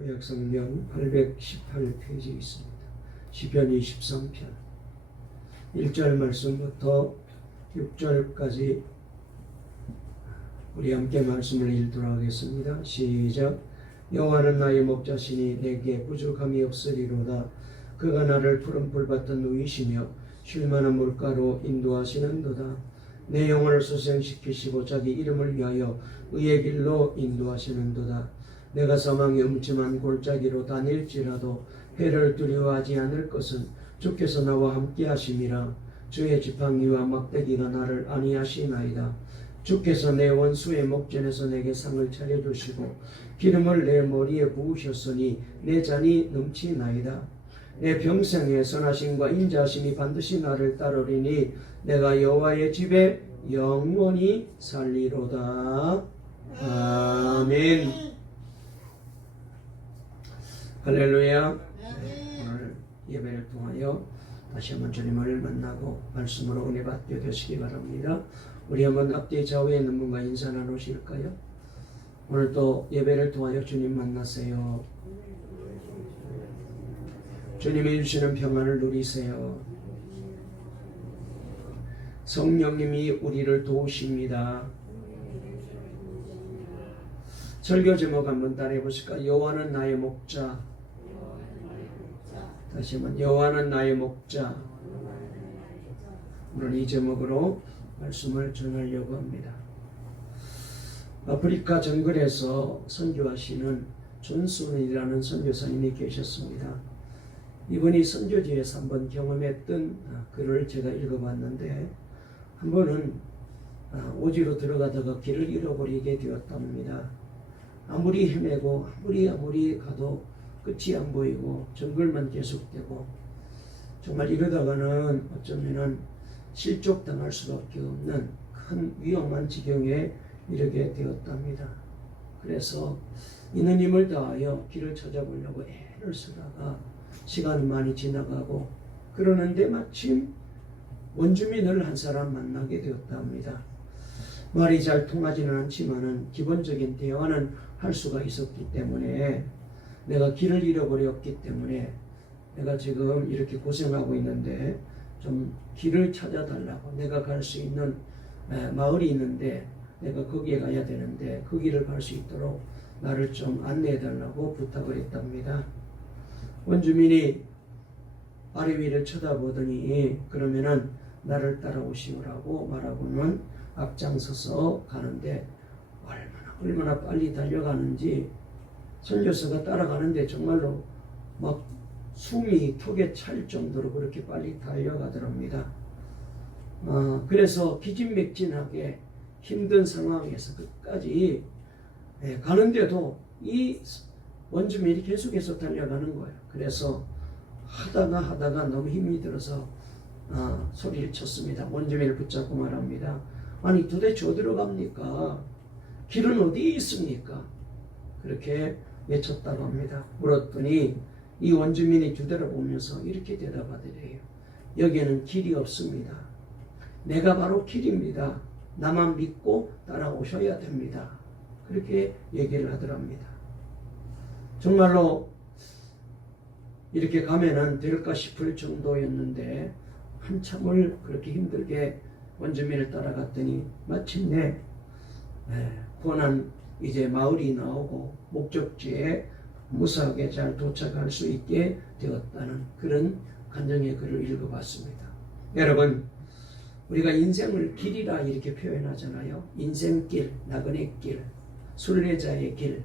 구약성경 818페이지에 있습니다. 시편 23편 1절 말씀부터 6절까지 우리 함께 말씀을 읽도록 하겠습니다. 시작. 여호와는 나의 목자시니 내게 부족함이 없으리로다. 그가 나를 푸른 풀밭은 누이시며 쉴만한 물가로 인도하시는도다. 내 영혼을 소생시키시고 자기 이름을 위하여 의의 길로 인도하시는도다. 내가 사망의 음침한 골짜기로 다닐지라도 해를 두려워하지 않을 것은 주께서 나와 함께 하심이라. 주의 지팡이와 막대기가 나를 안위하시나이다. 주께서 내 원수의 목전에서 내게 상을 차려주시고 기름을 내 머리에 부으셨으니 내 잔이 넘치나이다. 내 평생에 선하심과 인자하심이 반드시 나를 따르리니 내가 여호와의 집에 영원히 살리로다. 아멘. 할렐루야. 오늘 예배를 통하여 다시 한번 주님을 만나고 말씀으로 은혜 받게 되시기 바랍니다. 우리 한번 앞뒤 좌우에 있는 분과 인사 나누실까요? 오늘 또 예배를 통하여 주님 만나세요. 주님이 주시는 평안을 누리세요. 성령님이 우리를 도우십니다. 설교 제목 한번 따라해 보실까요? 여호와는 나의 목자. 다시 한번 여호와는 나의 목자. 오늘 이 제목으로 말씀을 전하려고 합니다. 아프리카 정글에서 선교하시는 존슨이라는 선교사님이 계셨습니다. 이분이 선교지에서 한번 경험했던 글을 제가 읽어봤는데, 한 번은 오지로 들어가다가 길을 잃어버리게 되었답니다. 아무리 헤매고 아무리 가도 끝이 안 보이고 정글만 계속되고, 정말 이러다가는 어쩌면은 실족당할 수밖에 없는 큰 위험한 지경에 이르게 되었답니다. 그래서 있는 힘을 다하여 길을 찾아보려고 애를 쓰다가 시간이 많이 지나가고 그러는데 마침 원주민을 한 사람 만나게 되었답니다. 말이 잘 통하지는 않지만은 기본적인 대화는 할 수가 있었기 때문에, 내가 길을 잃어버렸기 때문에 내가 지금 이렇게 고생하고 있는데 좀 길을 찾아달라고, 내가 갈 수 있는 마을이 있는데 내가 거기에 가야 되는데 그 길을 갈 수 있도록 나를 좀 안내해달라고 부탁을 했답니다. 원주민이 아래 위를 쳐다보더니 그러면은 나를 따라오시오라고 말하고는 앞장서서 가는데 얼마나 빨리 달려가는지 선교사가 따라가는데 정말로 막 숨이 턱에 찰 정도로 그렇게 빨리 달려가더랍니다. 그래서 기진맥진하게 힘든 상황에서 끝까지 가는데도 이 원주민이 계속해서 달려가는 거예요. 그래서 하다가 너무 힘이 들어서 소리를 쳤습니다. 원주민을 붙잡고 말합니다. 아니 도대체 어디로 갑니까? 길은 어디 있습니까? 그렇게 외쳤다고 합니다. 물었더니 이 원주민이 뒤돌아보면서 이렇게 대답하더래요. 여기에는 길이 없습니다. 내가 바로 길입니다. 나만 믿고 따라오셔야 됩니다. 그렇게 얘기를 하더랍니다. 정말로 이렇게 가면은 될까 싶을 정도였는데 한참을 그렇게 힘들게 원주민을 따라갔더니 마침내 권한 이제 마을이 나오고 목적지에 무사하게 잘 도착할 수 있게 되었다는 그런 간증의 글을 읽어봤습니다. 여러분, 우리가 인생을 길이라 이렇게 표현하잖아요. 인생길, 나그네길, 순례자의 길.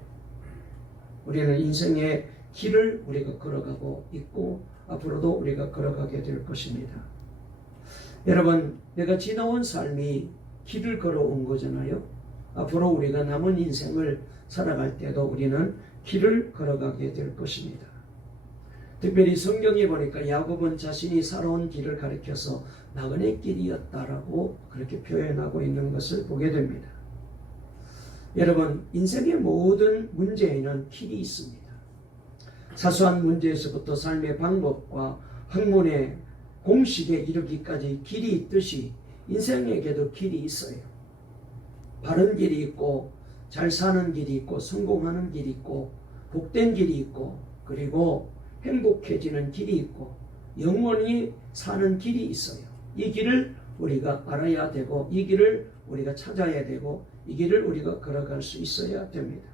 우리는 인생의 길을 우리가 걸어가고 있고 앞으로도 우리가 걸어가게 될 것입니다. 여러분, 내가 지나온 삶이 길을 걸어온 거잖아요. 앞으로 우리가 남은 인생을 살아갈 때도 우리는 길을 걸어가게 될 것입니다. 특별히 성경에 보니까 야곱은 자신이 살아온 길을 가리켜서 나그네 길이었다라고 그렇게 표현하고 있는 것을 보게 됩니다. 여러분, 인생의 모든 문제에는 길이 있습니다. 사소한 문제에서부터 삶의 방법과 학문의 공식에 이르기까지 길이 있듯이 인생에게도 길이 있어요. 바른 길이 있고 잘 사는 길이 있고 성공하는 길이 있고 복된 길이 있고 그리고 행복해지는 길이 있고 영원히 사는 길이 있어요. 이 길을 우리가 알아야 되고 이 길을 우리가 찾아야 되고 이 길을 우리가 걸어갈 수 있어야 됩니다.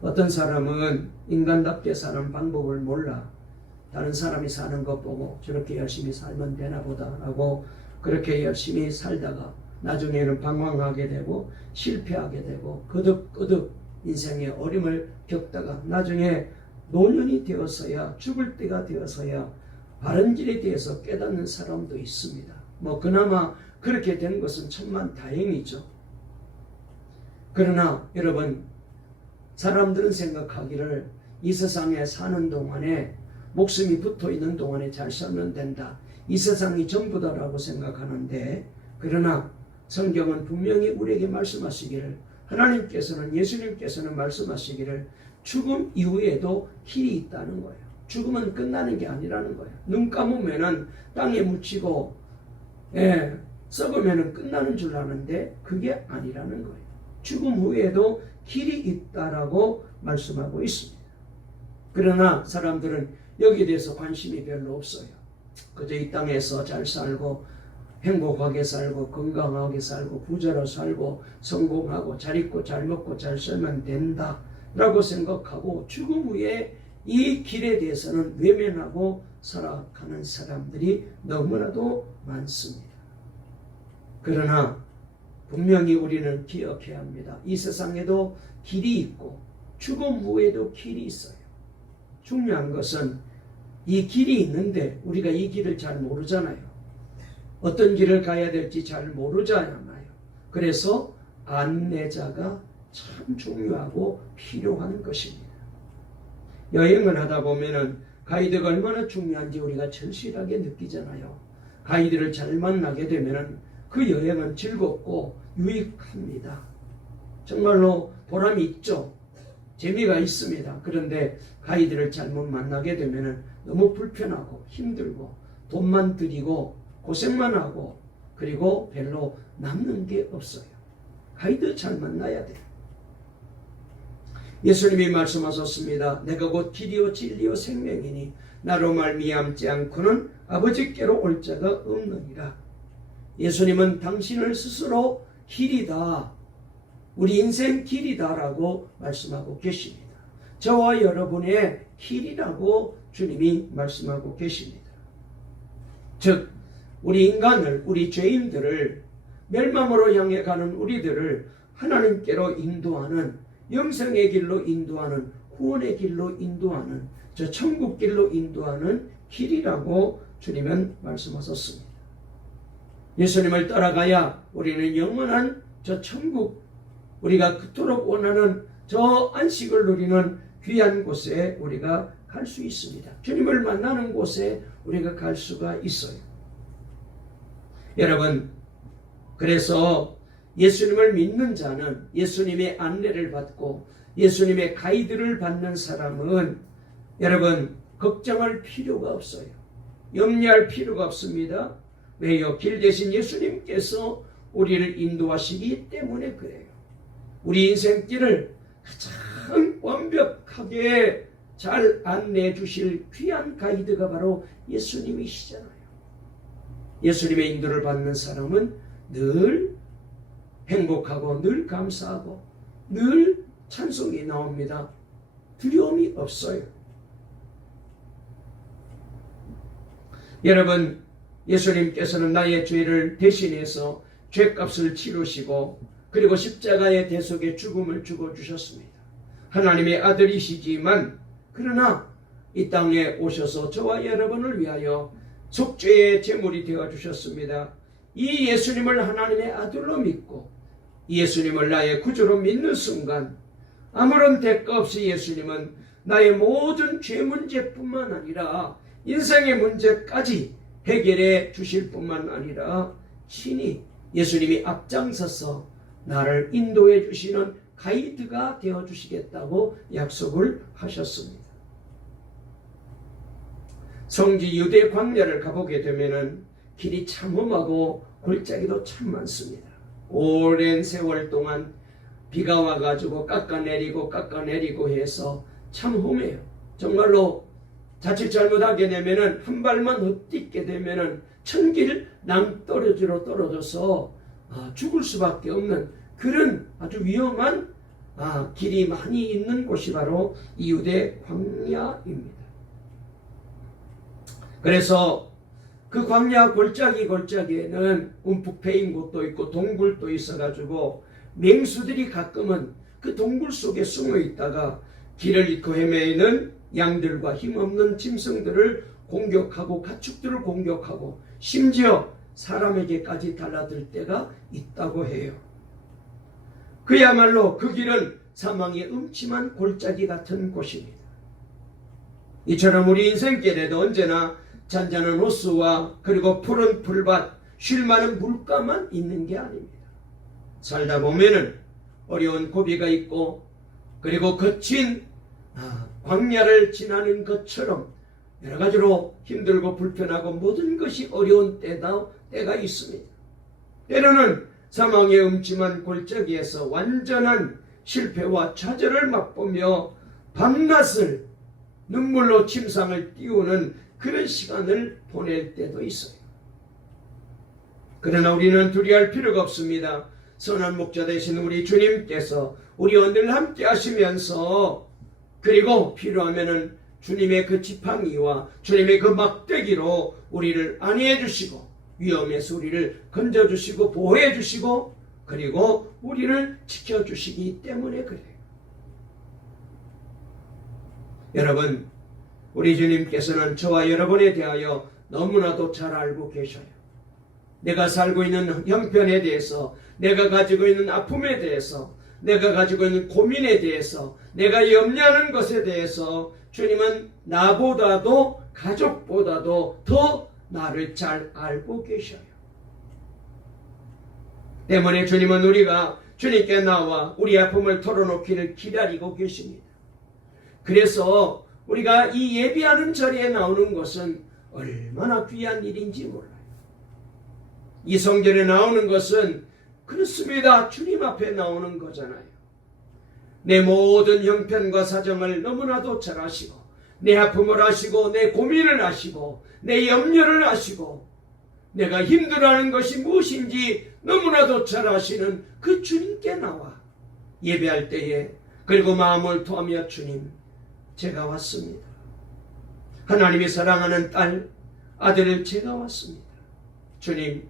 어떤 사람은 인간답게 사는 방법을 몰라 다른 사람이 사는 것 보고 저렇게 열심히 살면 되나 보다 라고 그렇게 열심히 살다가 나중에는 방황하게 되고 실패하게 되고 거듭거듭 인생의 어려움을 겪다가 나중에 노년이 되어서야 죽을 때가 되어서야 바른 길에 대해서 깨닫는 사람도 있습니다. 그나마 그렇게 된 것은 천만 다행이죠. 그러나 여러분, 사람들은 생각하기를 이 세상에 사는 동안에 목숨이 붙어 있는 동안에 잘 살면 된다. 이 세상이 전부다라고 생각하는데, 그러나 성경은 분명히 우리에게 말씀하시기를, 하나님께서는, 예수님께서는 말씀하시기를 죽음 이후에도 길이 있다는 거예요. 죽음은 끝나는 게 아니라는 거예요. 눈 감으면은 땅에 묻히고 썩으면은 끝나는 줄 아는데 그게 아니라는 거예요. 죽음 후에도 길이 있다라고 말씀하고 있습니다. 그러나 사람들은 여기에 대해서 관심이 별로 없어요. 그저 이 땅에서 잘 살고 행복하게 살고 건강하게 살고 부자로 살고 성공하고 잘 입고 잘 먹고 잘 살면 된다라고 생각하고 죽음 후에 이 길에 대해서는 외면하고 살아가는 사람들이 너무나도 많습니다. 그러나 분명히 우리는 기억해야 합니다. 이 세상에도 길이 있고 죽음 후에도 길이 있어요. 중요한 것은 이 길이 있는데 우리가 이 길을 잘 모르잖아요. 어떤 길을 가야 될지 잘 모르잖아요. 그래서 안내자가 참 중요하고 필요한 것입니다. 여행을 하다 보면은 가이드가 얼마나 중요한지 우리가 절실하게 느끼잖아요. 가이드를 잘 만나게 되면은 그 여행은 즐겁고 유익합니다. 정말로 보람이 있죠. 재미가 있습니다. 그런데 가이드를 잘못 만나게 되면은 너무 불편하고 힘들고 돈만 들이고 고생만 하고 그리고 별로 남는 게 없어요. 가이드 잘 만나야 돼요. 예수님이 말씀하셨습니다. 내가 곧 길이요 진리요 생명이니 나로 말미암지 않고는 아버지께로 올 자가 없느니라. 예수님은 당신을 스스로 길이다, 우리 인생 길이다라고 말씀하고 계십니다. 저와 여러분의 길이라고 주님이 말씀하고 계십니다. 즉 우리 인간을, 우리 죄인들을 멸망으로 향해 가는 우리들을 하나님께로 인도하는, 영생의 길로 인도하는, 구원의 길로 인도하는, 저 천국 길로 인도하는 길이라고 주님은 말씀하셨습니다. 예수님을 따라가야 우리는 영원한 저 천국, 우리가 그토록 원하는 저 안식을 누리는 귀한 곳에 우리가 갈 수 있습니다. 주님을 만나는 곳에 우리가 갈 수가 있어요. 여러분, 그래서 예수님을 믿는 자는, 예수님의 안내를 받고 예수님의 가이드를 받는 사람은 여러분 걱정할 필요가 없어요. 염려할 필요가 없습니다. 왜요? 길 대신 예수님께서 우리를 인도하시기 때문에 그래요. 우리 인생길을 가장 완벽하게 잘 안내해 주실 귀한 가이드가 바로 예수님이시잖아요. 예수님의 인도를 받는 사람은 늘 행복하고 늘 감사하고 늘 찬송이 나옵니다. 두려움이 없어요. 여러분, 예수님께서는 나의 죄를 대신해서 죄값을 치르시고 그리고 십자가의 대속의 죽음을 죽어주셨습니다. 하나님의 아들이시지만 그러나 이 땅에 오셔서 저와 여러분을 위하여 속죄의 제물이 되어주셨습니다. 이 예수님을 하나님의 아들로 믿고 이 예수님을 나의 구주로 믿는 순간 아무런 대가 없이 예수님은 나의 모든 죄 문제뿐만 아니라 인생의 문제까지 해결해 주실 뿐만 아니라 친히 예수님이 앞장서서 나를 인도해 주시는 가이드가 되어 주시겠다고 약속을 하셨습니다. 성지 유대 광야를 가보게 되면은 길이 참 험하고 골짜기도 참 많습니다. 오랜 세월 동안 비가 와가지고 깎아내리고 해서 참 험해요. 정말로 자칫 잘못하게 되면은 한 발만 헛디게 되면은 천길 낭떠러지로 떨어져서 죽을 수밖에 없는 그런 아주 위험한 길이 많이 있는 곳이 바로 이 유대 광야입니다. 그래서 그 광야 골짜기에는 움푹 패인 곳도 있고 동굴도 있어가지고 맹수들이 가끔은 그 동굴 속에 숨어 있다가 길을 잃고 헤매는 양들과 힘없는 짐승들을 공격하고 가축들을 공격하고 심지어 사람에게까지 달라들 때가 있다고 해요. 그야말로 그 길은 사망의 음침한 골짜기 같은 곳입니다. 이처럼 우리 인생길에도 언제나 잔잔한 호수와 그리고 푸른 풀밭, 쉴 만한 물가만 있는 게 아닙니다. 살다 보면은 어려운 고비가 있고 그리고 거친 광야를 지나는 것처럼 여러 가지로 힘들고 불편하고 모든 것이 어려운 때가 있습니다. 때로는 사망의 음침한 골짜기에서 완전한 실패와 좌절을 맛보며 밤낮을 눈물로 침상을 띄우는 그런 시간을 보낼 때도 있어요. 그러나 우리는 두려워할 필요가 없습니다. 선한 목자 되신 우리 주님께서 우리와 늘 함께 하시면서 그리고 필요하면은 주님의 그 지팡이와 주님의 그 막대기로 우리를 안위해 주시고 위험에서 우리를 건져주시고 보호해 주시고 그리고 우리를 지켜주시기 때문에 그래요. 여러분, 우리 주님께서는 저와 여러분에 대하여 너무나도 잘 알고 계셔요. 내가 살고 있는 형편에 대해서, 내가 가지고 있는 아픔에 대해서, 내가 가지고 있는 고민에 대해서, 내가 염려하는 것에 대해서 주님은 나보다도 가족보다도 더 나를 잘 알고 계셔요. 때문에 주님은 우리가 주님께 나와 우리 아픔을 털어놓기를 기다리고 계십니다. 그래서 우리가 이 예배하는 자리에 나오는 것은 얼마나 귀한 일인지 몰라요. 이 성전에 나오는 것은 그렇습니다. 주님 앞에 나오는 거잖아요. 내 모든 형편과 사정을 너무나도 잘 아시고 내 아픔을 아시고 내 고민을 아시고 내 염려를 아시고 내가 힘들어하는 것이 무엇인지 너무나도 잘 아시는 그 주님께 나와 예배할 때에 그리고 마음을 토하며 주님, 제가 왔습니다. 하나님이 사랑하는 딸, 아들을 제가 왔습니다. 주님,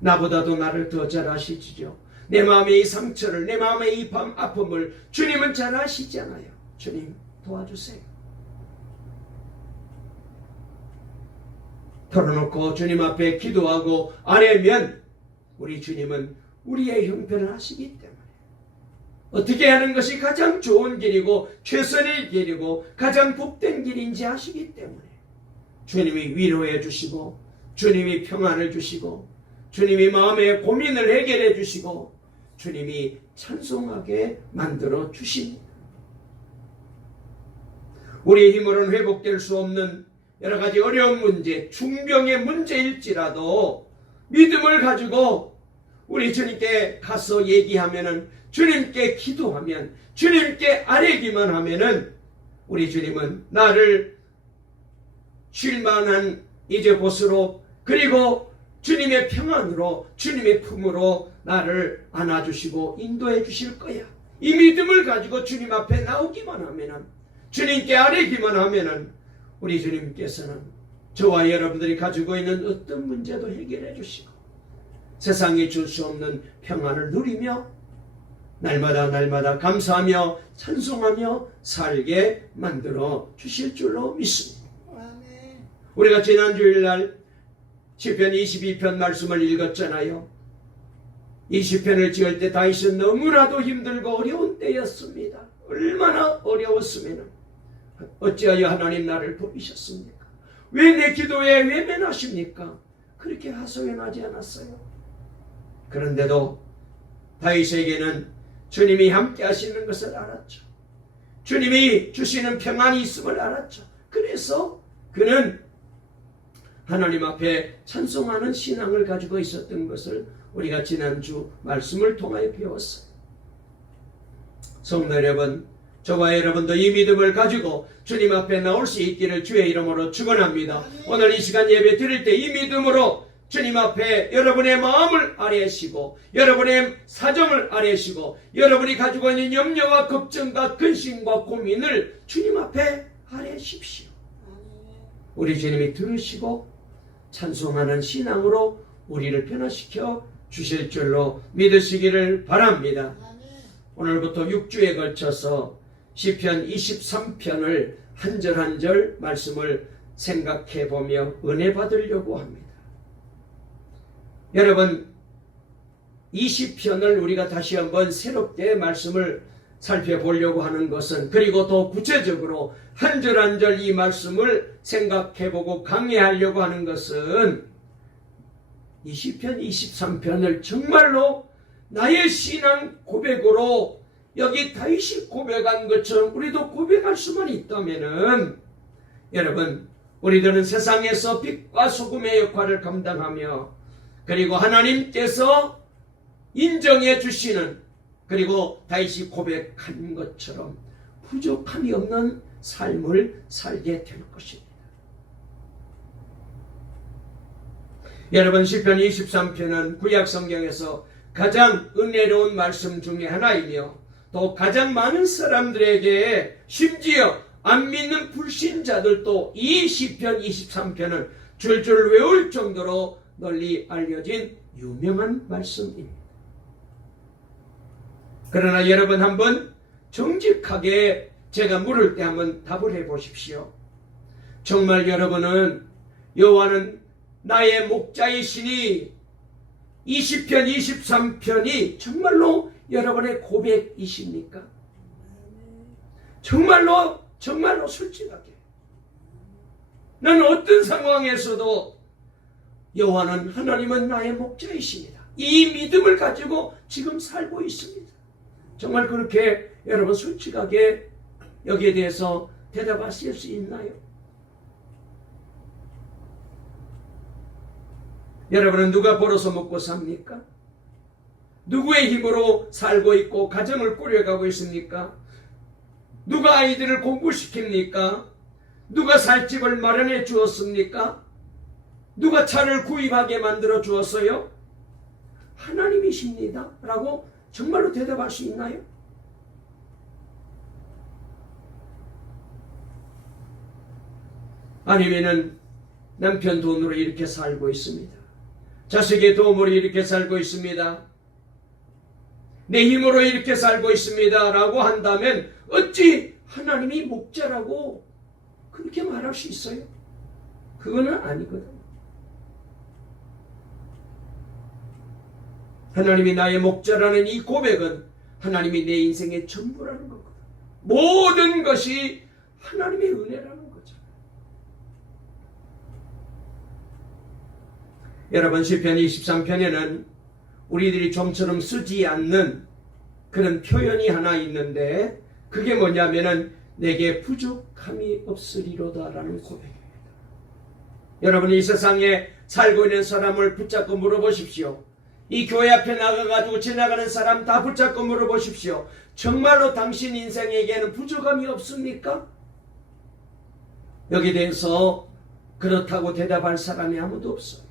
나보다도 나를 더 잘 아시지요. 내 마음의 이 상처를, 내 마음의 이 아픔을 주님은 잘 아시잖아요. 주님, 도와주세요. 털어놓고 주님 앞에 기도하고 아뢰면 우리 주님은 우리의 형편을 아시기 때문에 어떻게 하는 것이 가장 좋은 길이고 최선의 길이고 가장 복된 길인지 아시기 때문에 주님이 위로해 주시고 주님이 평안을 주시고 주님이 마음의 고민을 해결해 주시고 주님이 찬송하게 만들어 주십니다. 우리의 힘으로는 회복될 수 없는 여러 가지 어려운 문제, 중병의 문제일지라도 믿음을 가지고 우리 주님께 가서 얘기하면은 주님께 기도하면 주님께 아뢰기만 하면은 우리 주님은 나를 쉴만한 이제 곳으로 그리고 주님의 평안으로 주님의 품으로 나를 안아주시고 인도해 주실 거야. 이 믿음을 가지고 주님 앞에 나오기만 하면은 주님께 아뢰기만 하면은 우리 주님께서는 저와 여러분들이 가지고 있는 어떤 문제도 해결해 주시고 세상이 줄 수 없는 평안을 누리며 날마다 감사하며 찬송하며 살게 만들어 주실 줄로 믿습니다. 우리가 지난 주일날 시편 22편 말씀을 읽었잖아요. 이 시편을 지을 때 다윗은 너무나도 힘들고 어려운 때였습니다. 얼마나 어려웠으면 어찌하여 하나님 나를 버리셨습니까? 왜 내 기도에 외면하십니까? 그렇게 하소연하지 않았어요. 그런데도 다윗에게는 주님이 함께 하시는 것을 알았죠. 주님이 주시는 평안이 있음을 알았죠. 그래서 그는 하나님 앞에 찬송하는 신앙을 가지고 있었던 것을 우리가 지난주 말씀을 통하여 배웠어요. 성도 여러분, 저와 여러분도 이 믿음을 가지고 주님 앞에 나올 수 있기를 주의 이름으로 축원합니다. 오늘 이 시간 예배 드릴 때 이 믿음으로 주님 앞에 여러분의 마음을 아뢰시고 여러분의 사정을 아뢰시고 여러분이 가지고 있는 염려와 걱정과 근심과 고민을 주님 앞에 아뢰십시오. 우리 주님이 들으시고 찬송하는 신앙으로 우리를 변화시켜 주실 줄로 믿으시기를 바랍니다. 오늘부터 6주에 걸쳐서 시편 23편을 한 절 한 절 말씀을 생각해 보며 은혜 받으려고 합니다. 여러분, 20편을 우리가 다시 한번 새롭게 말씀을 살펴보려고 하는 것은, 그리고 더 구체적으로 한 절 한 절 이 말씀을 생각해보고 강의하려고 하는 것은 20편, 23편을 정말로 나의 신앙 고백으로 여기 다윗이 고백한 것처럼 우리도 고백할 수만 있다면은, 여러분, 우리들은 세상에서 빛과 소금의 역할을 감당하며, 그리고 하나님께서 인정해 주시는, 그리고 다윗이 고백한 것처럼 부족함이 없는 삶을 살게 될 것입니다. 여러분, 시편 23편은 구약 성경에서 가장 은혜로운 말씀 중에 하나이며 또 가장 많은 사람들에게, 심지어 안 믿는 불신자들도 이 시편 23편을 줄줄 외울 정도로 널리 알려진 유명한 말씀입니다. 그러나 여러분, 한번 정직하게 제가 물을 때 한번 답을 해보십시오. 정말 여러분은 여호와는 나의 목자이시니 20편 23편이 정말로 여러분의 고백이십니까? 정말로 솔직하게, 나는 어떤 상황에서도 여호와는, 하나님은 나의 목자이십니다, 이 믿음을 가지고 지금 살고 있습니다. 정말 그렇게 여러분 솔직하게 여기에 대해서 대답하실 수 있나요? 여러분은 누가 벌어서 먹고 삽니까? 누구의 힘으로 살고 있고 가정을 꾸려가고 있습니까? 누가 아이들을 공부시킵니까? 누가 살 집을 마련해 주었습니까? 누가 차를 구입하게 만들어 주었어요? 하나님이십니다 라고 정말로 대답할 수 있나요? 아니면은 남편 돈으로 이렇게 살고 있습니다, 자식의 도움으로 이렇게 살고 있습니다, 내 힘으로 이렇게 살고 있습니다 라고 한다면 어찌 하나님이 목자라고 그렇게 말할 수 있어요? 그거는 아니거든요. 하나님이 나의 목자라는 이 고백은 하나님이 내 인생의 전부라는 거거든요. 모든 것이 하나님의 은혜라는 거죠. 여러분, 시편 23편에는 우리들이 좀처럼 쓰지 않는 그런 표현이 하나 있는데, 그게 뭐냐면은 내게 부족함이 없으리로다 라는 고백입니다. 여러분, 이 세상에 살고 있는 사람을 붙잡고 물어보십시오. 이 교회 앞에 나가가지고 지나가는 사람 다 붙잡고 물어보십시오. 정말로 당신 인생에게는 부족함이 없습니까? 여기에 대해서 그렇다고 대답할 사람이 아무도 없어요.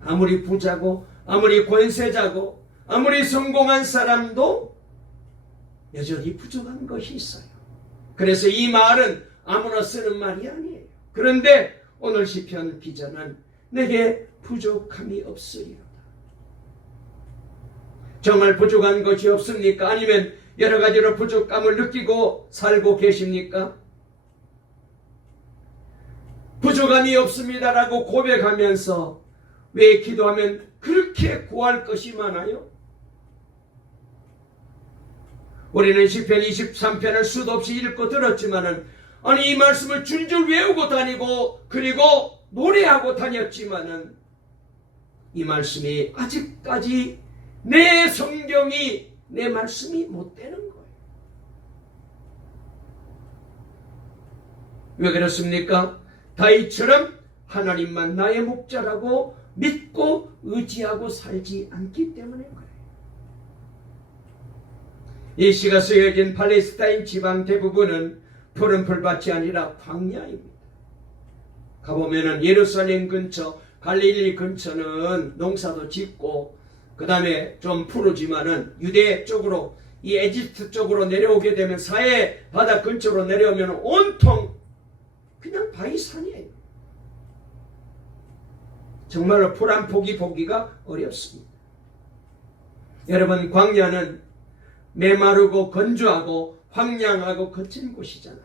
아무리 부자고 아무리 권세자고 아무리 성공한 사람도 여전히 부족한 것이 있어요. 그래서 이 말은 아무나 쓰는 말이 아니에요. 그런데 오늘 시편 기자는 내게 부족함이 없으리로다. 정말 부족한 것이 없습니까? 아니면 여러 가지로 부족함을 느끼고 살고 계십니까? 부족함이 없습니다라고 고백하면서 왜 기도하면 그렇게 구할 것이 많아요? 우리는 시편 23편을 수도 없이 읽고 들었지만은, 아니 이 말씀을 줄줄 외우고 다니고 그리고 노래하고 다녔지만은 이 말씀이 아직까지 내 성경이, 내 말씀이 못 되는 거예요. 왜 그렇습니까? 다윗처럼 하나님만 나의 목자라고 믿고 의지하고 살지 않기 때문에 그래요. 이 시가 쓰여진 팔레스타인 지방 대부분은 푸른 풀밭이 아니라 광야입니다. 가보면은 예루살렘 근처, 갈릴리 근처는 농사도 짓고 그 다음에 좀 푸르지만은 유대 쪽으로 이 에집트 쪽으로 내려오게 되면 사해 바다 근처로 내려오면 온통 그냥 바위산이에요. 정말로 풀 한 포기 보기가 어렵습니다. 여러분, 광야는 메마르고 건조하고 황량하고 거친 곳이잖아요.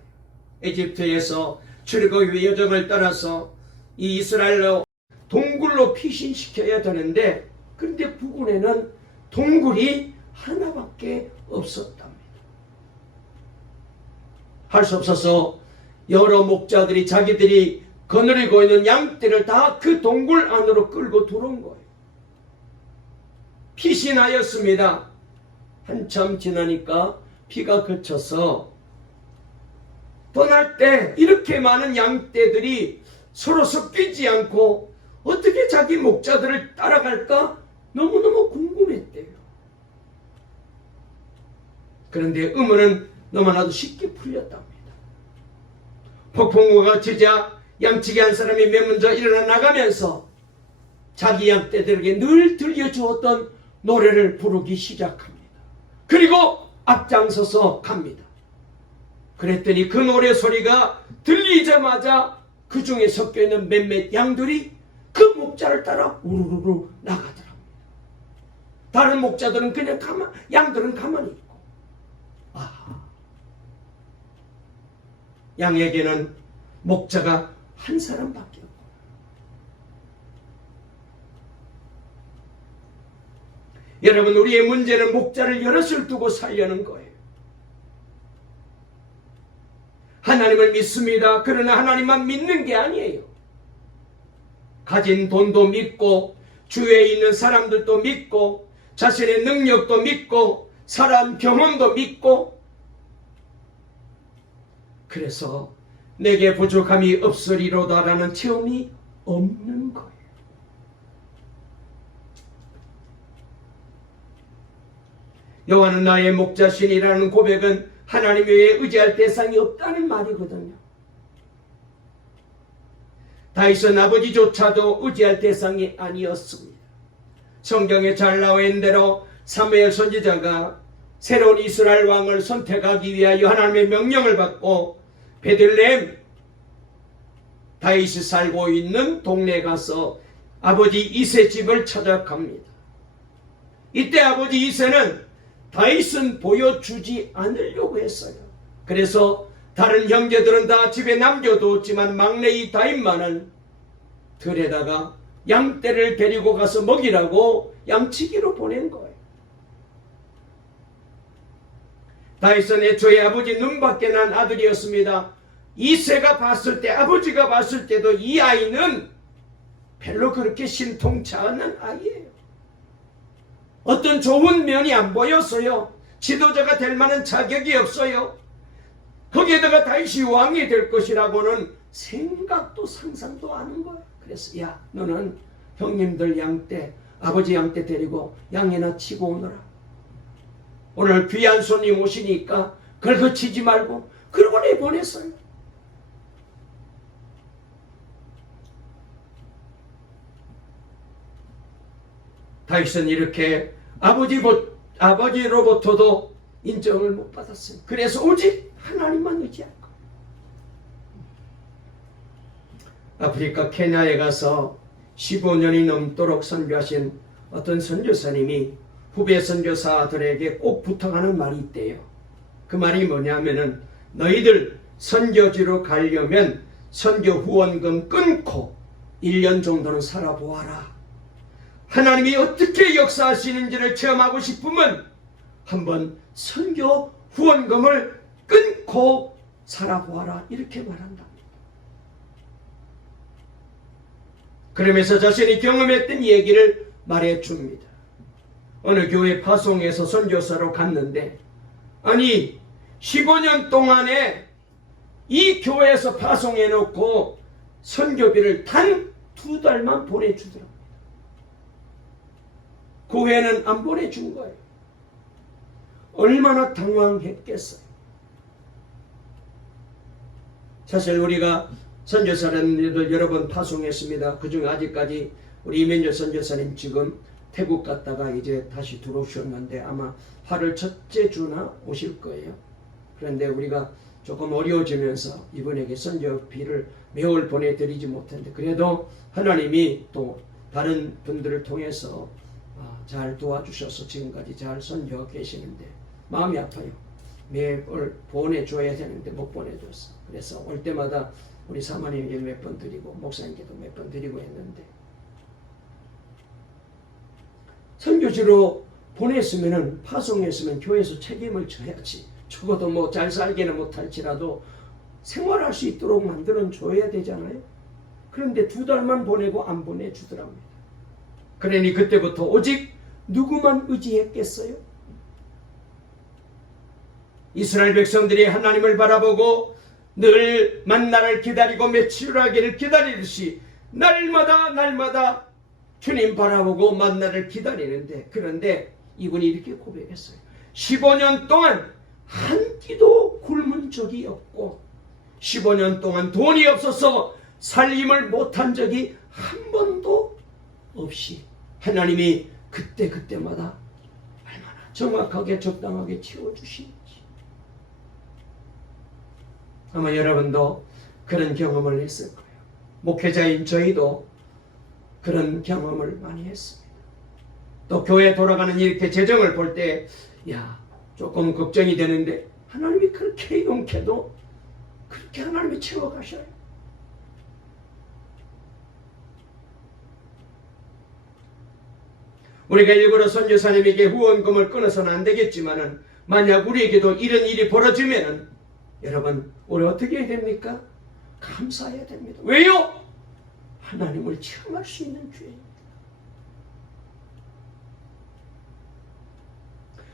에집트에서 출애굽의 여정을 따라서 이 이스라엘로 동굴로 피신시켜야 되는데, 그런데 부근에는 동굴이 하나밖에 없었답니다. 할 수 없어서 여러 목자들이 자기들이 거느리고 있는 양떼를 다 그 동굴 안으로 끌고 들어온 거예요. 피신하였습니다. 한참 지나니까 피가 그쳐서 떠날 때 이렇게 많은 양떼들이 서로 섞이지 않고 어떻게 자기 목자들을 따라갈까 너무너무 궁금했대요. 그런데 의문은 너무나도 쉽게 풀렸답니다. 폭풍우가 치자 양치기 한 사람이 맨 먼저 일어나 나가면서 자기 양떼들에게 늘 들려주었던 노래를 부르기 시작합니다. 그리고 앞장서서 갑니다. 그랬더니 그 노래 소리가 들리자마자 그 중에 섞여있는 몇몇 양들이 그 목자를 따라 우르르르 나가더랍니다. 다른 목자들은 그냥 양들은 가만히 있고, 양에게는 목자가 한 사람밖에 없고, 여러분, 우리의 문제는 목자를 여럿을 두고 살려는 거예요. 하나님을 믿습니다. 그러나 하나님만 믿는 게 아니에요. 가진 돈도 믿고 주위에 있는 사람들도 믿고 자신의 능력도 믿고 사람 경험도 믿고, 그래서 내게 부족함이 없으리로다라는 체험이 없는 거예요. 여호와는 나의 목자시니라는 고백은 하나님 외에 의지할 대상이 없다는 말이거든요. 다윗은 아버지조차도 의지할 대상이 아니었습니다. 성경에 잘 나와 있는 대로 사무엘 선지자가 새로운 이스라엘 왕을 선택하기 위하여 하나님의 명령을 받고 베들레헴, 다윗이 살고 있는 동네에 가서 아버지 이세 집을 찾아갑니다. 이때 아버지 이세는 다윗은 보여주지 않으려고 했어요. 그래서 다른 형제들은 다 집에 남겨두었지만 막내 이 다윗만은 들에다가 양떼를 데리고 가서 먹이라고 양치기로 보낸 거예요. 다윗은 애초에 아버지 눈밖에 난 아들이었습니다. 이세가 봤을 때, 아버지가 봤을 때도 이 아이는 별로 그렇게 신통치 않은 아이예요. 어떤 좋은 면이 안 보였어요. 지도자가 될 만한 자격이 없어요. 거기에다가 다윗이 왕이 될 것이라고는 생각도 상상도 안 한 거예요. 그래서 야, 너는 형님들 양떼, 아버지 양떼 데리고 양이나 치고 오너라. 오늘 귀한 손님 오시니까 걸거치지 말고, 그러고 내보냈어요. 다윗은 이렇게 아버지로부터도 인정을 못 받았어요. 그래서 오직 하나님만 의지할 거예요. 아프리카 케냐에 가서 15년이 넘도록 선교하신 어떤 선교사님이 후배 선교사들에게 꼭 부탁하는 말이 있대요. 그 말이 뭐냐면은, 너희들 선교지로 가려면 선교 후원금 끊고 1년 정도는 살아보아라. 하나님이 어떻게 역사하시는지를 체험하고 싶으면 한번 선교 후원금을 끊고 살아보아라. 이렇게 말한다. 그러면서 자신이 경험했던 얘기를 말해줍니다. 어느 교회 파송에서 선교사로 갔는데, 아니 15년 동안에 이 교회에서 파송해놓고 선교비를 단 2달만 보내주더라고요. 그 후에는 안 보내준 거예요. 얼마나 당황했겠어요. 사실 우리가 선교사님들 여러 번 파송했습니다. 그중에 아직까지 우리 이면조 선교사님 지금 태국 갔다가 이제 다시 들어오셨는데 아마 8월 첫째 주나 오실 거예요. 그런데 우리가 조금 어려워지면서 이분에게 선교비를 매월 보내드리지 못했는데 그래도 하나님이 또 다른 분들을 통해서 잘 도와주셔서 지금까지 잘 선교하고 계시는데 마음이 아파요. 매월 보내줘야 되는데 못 보내줬어. 그래서 올 때마다 우리 사모님에게 몇 번 드리고 목사님께도 몇 번 드리고 했는데 선교지로 보냈으면은 파송했으면 교회에서 책임을 져야지. 적어도 뭐 잘 살기는 못할지라도 생활할 수 있도록 만들어 줘야 되잖아요. 그런데 2달만 보내고 안 보내주더랍니다. 그러니 그때부터 오직 누구만 의지했겠어요? 이스라엘 백성들이 하나님을 바라보고 늘 만나를 기다리고 며칠 하기를 기다리듯이 날마다 주님 바라보고 만나를 기다리는데 그런데 이분이 이렇게 고백했어요. 15년 동안 한 끼도 굶은 적이 없고 15년 동안 돈이 없어서 살림을 못한 적이 한 번도 없이 하나님이 그때마다 얼마나 정확하게 적당하게 채워주시는지 아마 여러분도 그런 경험을 했을 거예요. 목회자인 저희도 그런 경험을 많이 했습니다. 또 교회 돌아가는 이렇게 재정을 볼 때 조금 걱정이 되는데 하나님이 그렇게 용케도 그렇게 하나님이 채워가셔요. 우리가 일부러 선교사님에게 후원금을 끊어서는 안 되겠지만은 만약 우리에게도 이런 일이 벌어지면은 여러분 우리 어떻게 해야 됩니까? 감사해야 됩니다. 왜요? 하나님을 체험할 수 있는 기회입니다.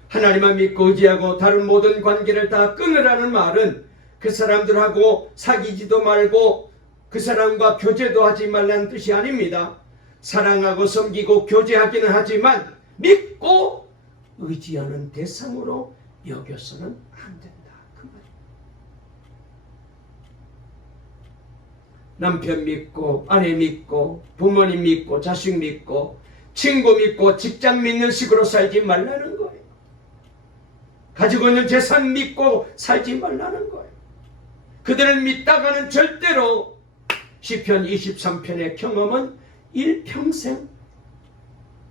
하나님만 믿고 의지하고 다른 모든 관계를 다 끊으라는 말은 그 사람들하고 사귀지도 말고 그 사람과 교제도 하지 말라는 뜻이 아닙니다. 사랑하고 섬기고 교제하기는 하지만 믿고 의지하는 대상으로 여겨서는 안 된다. 그 말입니다. 남편 믿고 아내 믿고 부모님 믿고 자식 믿고 친구 믿고 직장 믿는 식으로 살지 말라는 거예요. 가지고 있는 재산 믿고 살지 말라는 거예요. 그들을 믿다가는 절대로 시편 23편의 경험은 일평생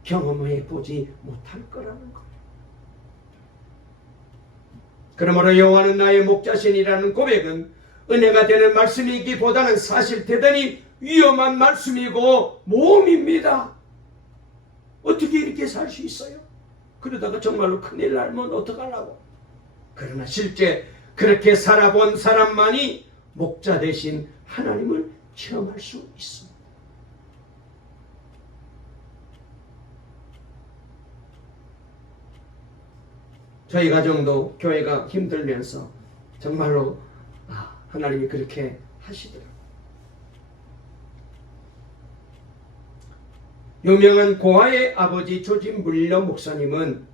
경험해 보지 못할 거라는 거예요. 그러므로 여호와는 나의 목자신이라는 고백은 은혜가 되는 말씀이기보다는 사실 대단히 위험한 말씀이고 모험입니다. 어떻게 이렇게 살 수 있어요? 그러다가 정말로 큰일 나면 어떡하려고. 그러나 실제 그렇게 살아본 사람만이 목자 대신 하나님을 체험할 수 있습니다. 저희 가정도 교회가 힘들면서 정말로 하나님이 그렇게 하시더라고요. 유명한 고아의 아버지 조지 물러 목사님은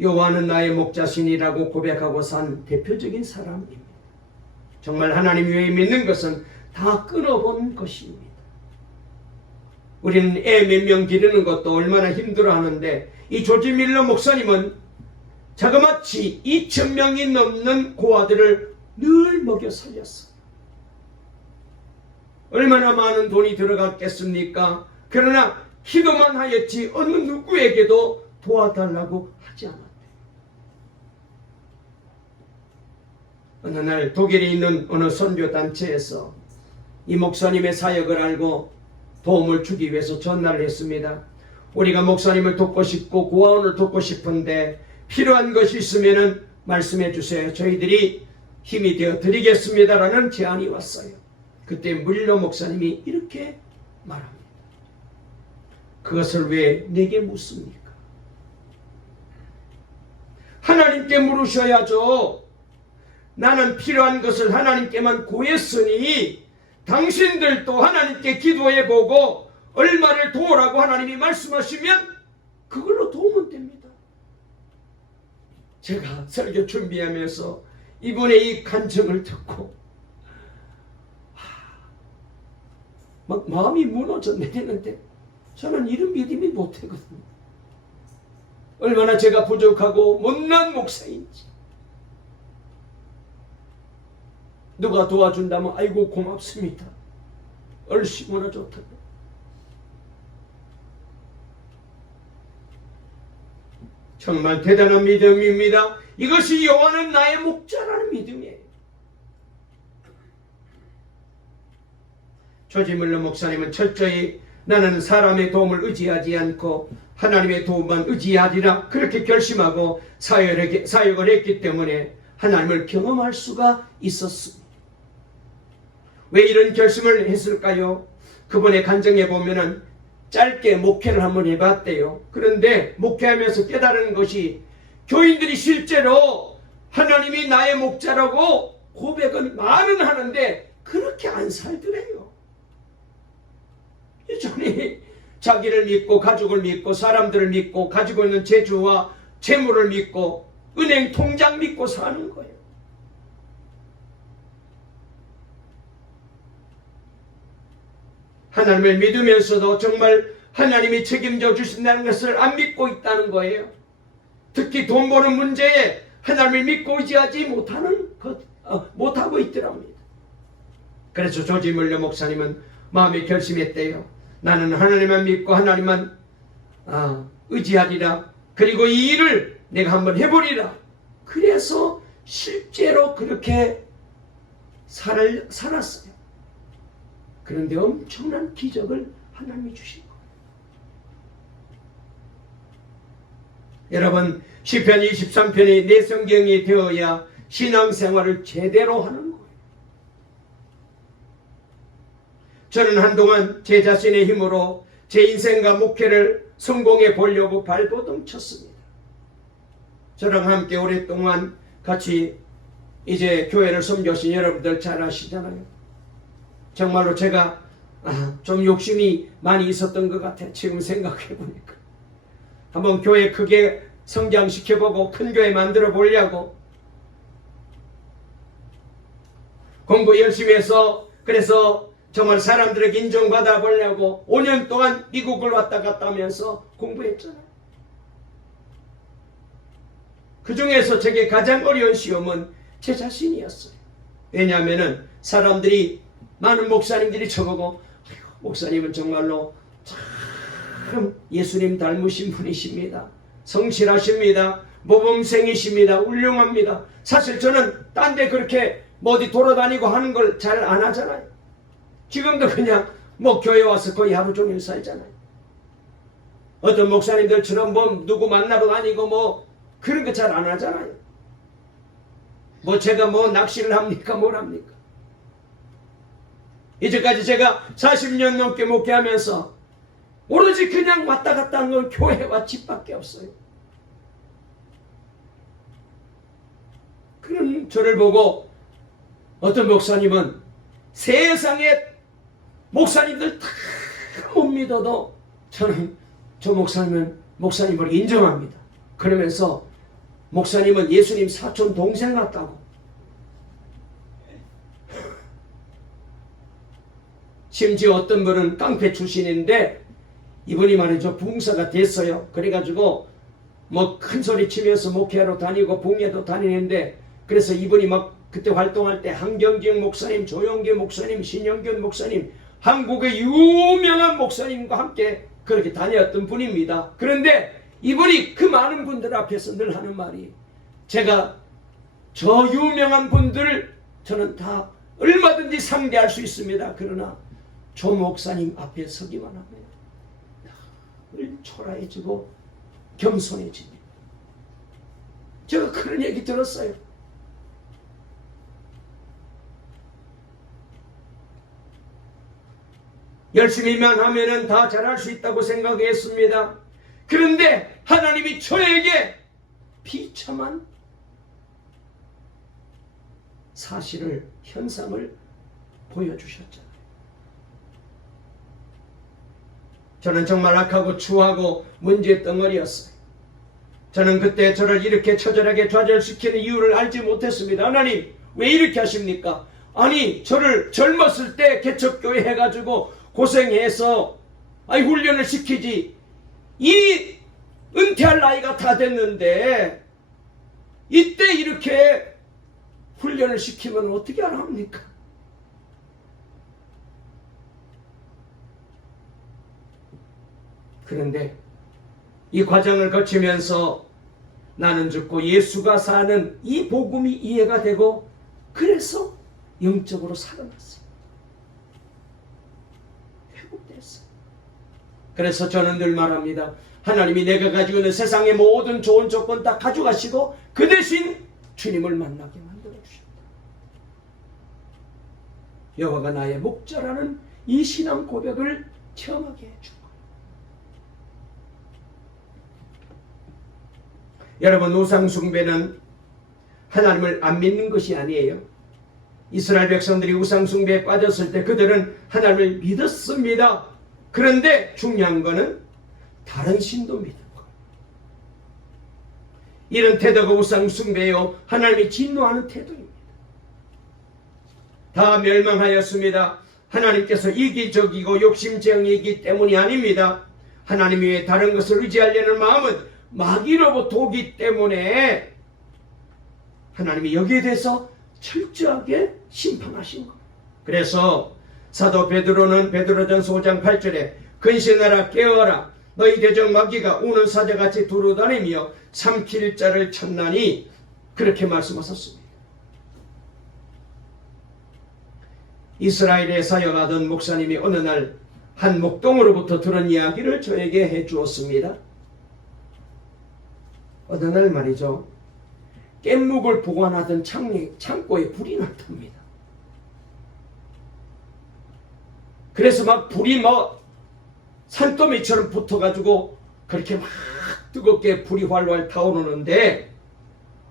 여호와는 나의 목자신이라고 고백하고 산 대표적인 사람입니다. 정말 하나님 외에 믿는 것은 다 끊어본 것입니다. 우리는 애 몇 명 기르는 것도 얼마나 힘들어하는데 이 조지 밀러 목사님은 자그마치 2,000명이 넘는 고아들을 늘 먹여 살렸어요. 얼마나 많은 돈이 들어갔겠습니까? 그러나 기도만 하였지 어느 누구에게도 도와달라고 하지 않았대요. 어느 날 독일에 있는 어느 선교단체에서 이 목사님의 사역을 알고 도움을 주기 위해서 전화를 했습니다. 우리가 목사님을 돕고 싶고 고아원을 돕고 싶은데 필요한 것이 있으면 말씀해 주세요. 저희들이 힘이 되어 드리겠습니다라는 제안이 왔어요. 그때 물러 목사님이 이렇게 말합니다. 그것을 왜 내게 묻습니까? 하나님께 물으셔야죠. 나는 필요한 것을 하나님께만 구했으니 당신들도 하나님께 기도해보고 얼마를 도우라고 하나님이 말씀하시면 그걸로 도우면 됩니다. 제가 설교 준비하면서 이분의 이 간증을 듣고 막 마음이 무너져 내리는데 저는 이런 믿음이 못하거든요. 얼마나 제가 부족하고 못난 목사인지. 누가 도와준다면 아이고 고맙습니다. 얼씨구나 좋다고. 정말 대단한 믿음입니다. 이것이 여호와는 나의 목자라는 믿음이에요. 조지물러 목사님은 철저히 나는 사람의 도움을 의지하지 않고 하나님의 도움만 의지하리라 그렇게 결심하고 사역을 했기 때문에 하나님을 경험할 수가 있었습니다. 왜 이런 결심을 했을까요? 그분의 간증에 보면은 짧게 목회를 한번 해봤대요. 그런데 목회하면서 깨달은 것이 교인들이 실제로 하나님이 나의 목자라고 고백은 말은 하는데 그렇게 안 살더래요. 여전히 자기를 믿고 가족을 믿고 사람들을 믿고 가지고 있는 재주와 재물을 믿고 은행 통장 믿고 사는 거예요. 하나님을 믿으면서도 정말 하나님이 책임져 주신다는 것을 안 믿고 있다는 거예요. 특히 돈 버는 문제에 하나님을 믿고 의지하지 못하고 있더랍니다. 그래서 조지물러 목사님은 마음에 결심했대요. 나는 하나님만 믿고 하나님만 의지하리라. 그리고 이 일을 내가 한번 해보리라. 그래서 실제로 그렇게 살았어요. 그런데 엄청난 기적을 하나님이 주신 거예요. 여러분, 시편 23편이 내 성경이 되어야 신앙생활을 제대로 하는 거예요. 저는 한동안 제 자신의 힘으로 제 인생과 목회를 성공해 보려고 발버둥 쳤습니다. 저랑 함께 오랫동안 같이 이제 교회를 섬겨신 여러분들 잘 아시잖아요. 정말로 제가 좀 욕심이 많이 있었던 것 같아요. 지금 생각해보니까. 한번 교회 크게 성장시켜보고 큰 교회 만들어 보려고 공부 열심히 해서 그래서 정말 사람들에게 인정받아 보려고 5년 동안 미국을 왔다 갔다 하면서 공부했잖아요. 그 중에서 제게 가장 어려운 시험은 제 자신이었어요. 왜냐하면 사람들이 많은 목사님들이 저보고 목사님은 정말로 참 예수님 닮으신 분이십니다. 성실하십니다. 모범생이십니다. 훌륭합니다. 사실 저는 딴 데 그렇게 어디 돌아다니고 하는 걸 잘 안 하잖아요. 지금도 그냥 교회 와서 거의 하루 종일 살잖아요. 어떤 목사님들처럼 누구 만나러 다니고 그런 거 잘 안 하잖아요. 제가 낚시를 합니까? 뭘 합니까? 이제까지 제가 40년 넘게 목회하면서 오로지 그냥 왔다 갔다 한 건 교회와 집밖에 없어요. 그런 저를 보고 어떤 목사님은 세상에 목사님들 다 못 믿어도 저는 저 목사님을 인정합니다. 그러면서 목사님은 예수님 사촌 동생 같다고. 심지어 어떤 분은 깡패 출신인데 이분이 말이죠 부흥사가 됐어요. 그래가지고 큰 소리 치면서 목회하러 다니고 부흥회도 다니는데 그래서 이분이 그때 활동할 때 한경직 목사님, 조영계 목사님, 신영균 목사님 한국의 유명한 목사님과 함께 그렇게 다녔던 분입니다. 그런데 이분이 그 많은 분들 앞에서 늘 하는 말이 제가 저 유명한 분들을 저는 다 얼마든지 상대할 수 있습니다. 그러나 조 목사님 앞에 서기만 하면 늘 초라해지고 겸손해집니다. 제가 그런 얘기 들었어요. 열심히만 하면은 다 잘할 수 있다고 생각했습니다. 그런데 하나님이 저에게 비참한 사실을, 현상을 보여주셨잖아요. 저는 정말 악하고 추하고 문제 덩어리였어요. 저는 그때 저를 이렇게 처절하게 좌절시키는 이유를 알지 못했습니다. 하나님, 왜 이렇게 하십니까? 아니, 저를 젊었을 때 개척교회 해가지고 고생해서 훈련을 시키지, 이 은퇴할 나이가 다 됐는데 이때 이렇게 훈련을 시키면 어떻게 합니까? 그런데 이 과정을 거치면서 나는 죽고 예수가 사는 이 복음이 이해가 되고, 그래서 영적으로 살아났어요. 회복됐어요. 그래서 저는 늘 말합니다. 하나님이 내가 가지고 있는 세상의 모든 좋은 조건 다 가져가시고 그 대신 주님을 만나게 만들어 주셨다. 여호와가 나의 목자라는 이 신앙 고백을 체험하게 해준 거예요. 여러분, 우상 숭배는 하나님을 안 믿는 것이 아니에요. 이스라엘 백성들이 우상 숭배에 빠졌을 때 그들은 하나님을 믿었습니다. 그런데 중요한 것은 다른 신도 믿은 거예요. 이런 태도가 우상 숭배요, 하나님이 진노하는 태도입니다. 다 멸망하였습니다. 하나님께서 이기적이고 욕심쟁이이기 때문이 아닙니다. 하나님 외에 다른 것을 의지하려는 마음은 마귀로부터 오기 때문에 하나님이 여기에 대해서 철저하게 심판하신 거예요. 그래서 사도 베드로는 베드로전서 5장 8절에 근신하라 깨어라 너희 대적 마귀가 우는 사자같이 두루다니며 삼킬 자를 찾나니 그렇게 말씀하셨습니다. 이스라엘에 사역하던 목사님이 어느 날 한 목동으로부터 들은 이야기를 저에게 해주었습니다. 어느 날 말이죠, 깻묵을 보관하던 창고에 불이 났답니다. 그래서 막 불이 산더미처럼 붙어가지고 그렇게 막 뜨겁게 불이 활활 타오르는데,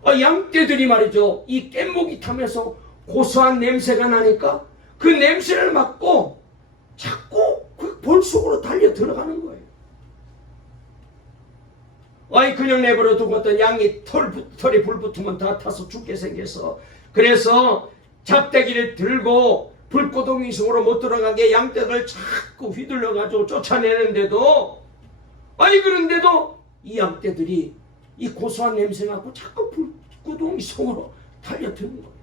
양떼들이 말이죠, 이 깻묵이 타면서 고소한 냄새가 나니까 그 냄새를 맡고 자꾸 그 볼 속으로 달려 들어가는 거예요. 그냥 내버려 두고 어떤 양이 털이 불 붙으면 다 타서 죽게 생겨서, 그래서 잡대기를 들고 불구덩이 속으로 못 들어가게 양떼들 자꾸 휘둘러가지고 쫓아내는데도, 그런데도 이 양떼들이 이 고소한 냄새 맡고 자꾸 불구덩이 속으로 달려드는 거예요.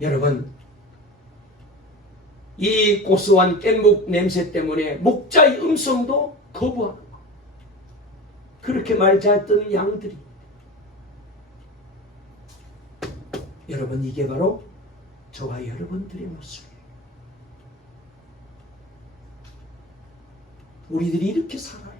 여러분, 이 고소한 깻묵 냄새 때문에 목자의 음성도 거부하는 거. 그렇게 말 잘 듣는 양들이. 여러분, 이게 바로 저와 여러분들의 모습이에요. 우리들이 이렇게 살아요.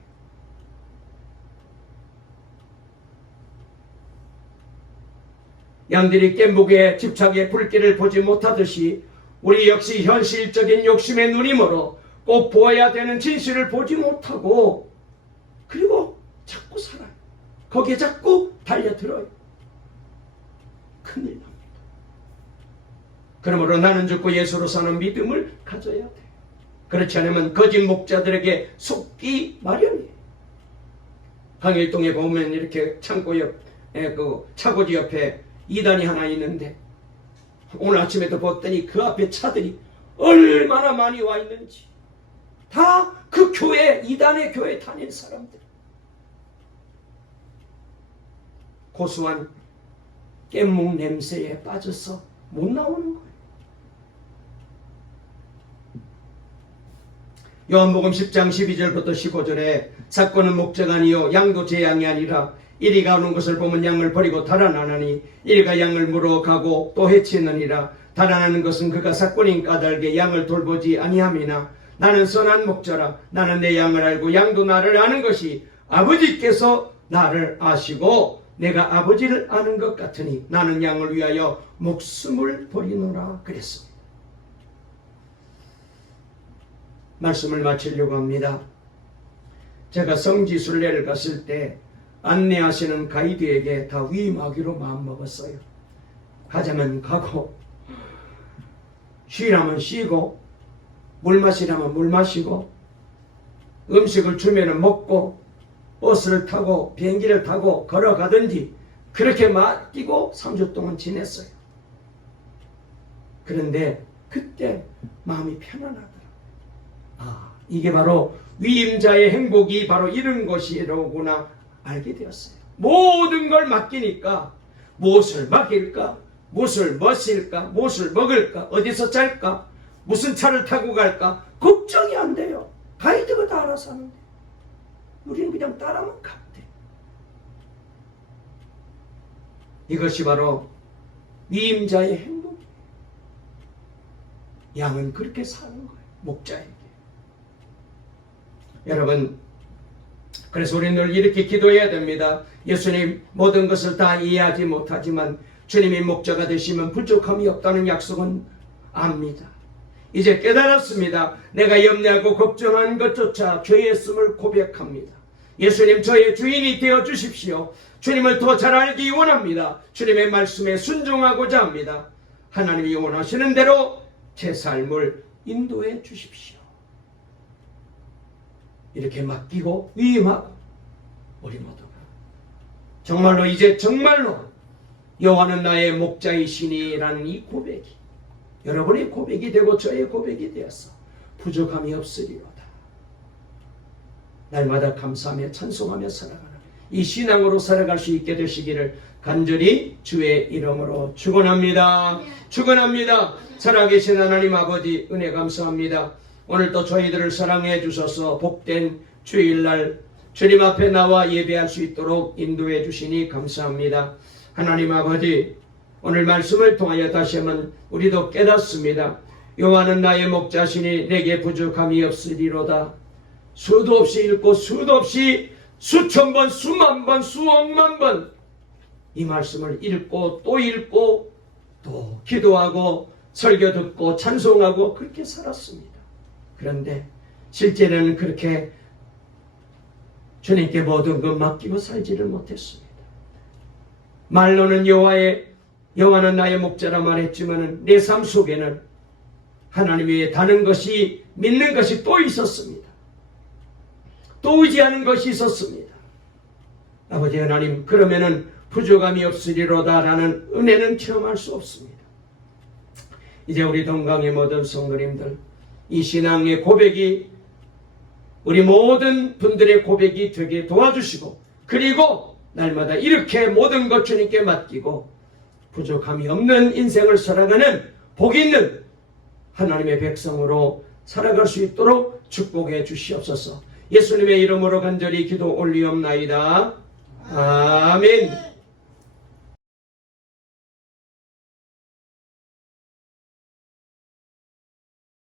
양들이 깻묵에 집착해 불길을 보지 못하듯이 우리 역시 현실적인 욕심의 눈이 멀어 꼭 보아야 되는 진실을 보지 못하고, 그리고 자꾸 살아요. 거기에 자꾸 달려들어요. 큰일 납니다. 그러므로 나는 죽고 예수로 사는 믿음을 가져야 돼요. 그렇지 않으면 거짓 목자들에게 속기 마련이에요. 강일동에 보면 이렇게 창고 옆에 차고지 옆에 이단이 하나 있는데, 오늘 아침에도 봤더니 그 앞에 차들이 얼마나 많이 와 있는지, 다 그 교회, 이단의 교회 다닌 사람들. 고소한 깻묵 냄새에 빠져서 못 나오는 거예요. 요한복음 10장 12절부터 15절에 사건은 목자가 아니요 양도 제 양이 아니라 이리가 오는 것을 보면 양을 버리고 달아나나니 이리가 양을 물어가고 또 해치느니라. 달아나는 것은 그가 사건인 까닭에 양을 돌보지 아니함이나 나는 선한 목자라. 나는 내 양을 알고 양도 나를 아는 것이 아버지께서 나를 아시고 내가 아버지를 아는 것 같으니 나는 양을 위하여 목숨을 버리노라 그랬습니다. 말씀을 마치려고 합니다. 제가 성지순례를 갔을 때 안내하시는 가이드에게 다 위임하기로 마음먹었어요. 가자면 가고, 쉬라면 쉬고, 물 마시라면 물 마시고, 음식을 주면은 먹고 버스를 타고 비행기를 타고 걸어가든지 그렇게 맡기고 3주 동안 지냈어요. 그런데 그때 마음이 편안하더라. 아, 이게 바로 위임자의 행복이 바로 이런 것이로구나 알게 되었어요. 모든 걸 맡기니까 무엇을 맡길까? 무엇을 마실까? 무엇을 먹을까? 어디서 잘까? 무슨 차를 타고 갈까? 걱정이 안 돼요. 가이드가 다 알아서 하는데 우리는 그냥 따라만 가면 돼. 이것이 바로 위임자의 행복이에요. 양은 그렇게 사는 거예요. 목자에게. 여러분, 그래서 우리는 늘 이렇게 기도해야 됩니다. 예수님 모든 것을 다 이해하지 못하지만 주님이 목자가 되시면 부족함이 없다는 약속은 압니다. 이제 깨달았습니다. 내가 염려하고 걱정한 것조차 죄였음을 고백합니다. 예수님 저의 주인이 되어 주십시오. 주님을 더 잘 알기 원합니다. 주님의 말씀에 순종하고자 합니다. 하나님이 원하시는 대로 제 삶을 인도해 주십시오. 이렇게 맡기고 위임하고 우리 모두가 정말로 이제 정말로 여호와는 나의 목자이시니라는 이 고백이 여러분의 고백이 되고 저의 고백이 되어서 부족함이 없으리로다. 날마다 감사하며 찬송하며 살아가는 이 신앙으로 살아갈 수 있게 되시기를 간절히 주의 이름으로 축원합니다. 축원합니다. 살아계신 하나님 아버지 은혜 감사합니다. 오늘도 저희들을 사랑해 주셔서 복된 주일날 주님 앞에 나와 예배할 수 있도록 인도해 주시니 감사합니다. 하나님 아버지, 오늘 말씀을 통하여 다시 한번 우리도 깨닫습니다. 여호와는 나의 목자시니 내게 부족함이 없으리로다. 수도 없이 읽고 수도 없이 수천 번, 수만 번, 수억만 번 이 말씀을 읽고 또 기도하고 설교 듣고 찬송하고 그렇게 살았습니다. 그런데 실제로는 그렇게 주님께 모든 것 맡기고 살지를 못했습니다. 말로는 여호와는 나의 목자라 말했지만 내 삶 속에는 하나님 외에 다른 것이 믿는 것이 또 있었습니다. 또 의지하는 것이 있었습니다. 아버지 하나님, 그러면은 부족함이 없으리로다 라는 은혜는 체험할 수 없습니다. 이제 우리 동강의 모든 성도님들, 이 신앙의 고백이 우리 모든 분들의 고백이 되게 도와주시고, 그리고 날마다 이렇게 모든 것 주님께 맡기고 부족함이 없는 인생을 살아가는 복 있는 하나님의 백성으로 살아갈 수 있도록 축복해 주시옵소서. 예수님의 이름으로 간절히 기도 올리옵나이다. 아멘.